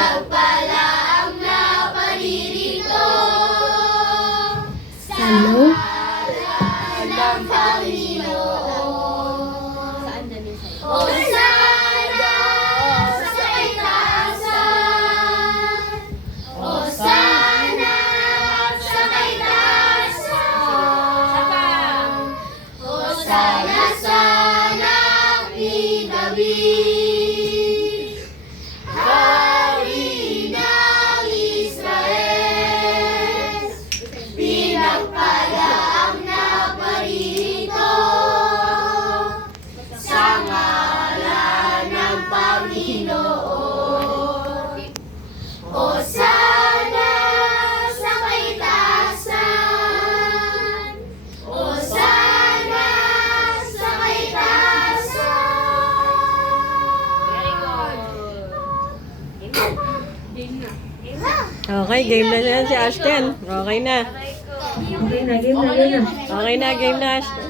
Pinagpalaang na paririto sa Ano? ngalan ng Panginoon. Hosana sa kaitaasan. Hosana sa kaitaasan. Hosana sa nakitabing. Hari ng Israel, pinagpalaang naparito sa ngalan ng Panginoon. Hosana sa kaitaasan. Hosana sa kaitaasan. Okay, game na yan si Ashton. Okay na. Okay na, game na. Okay na, game na, Ashton.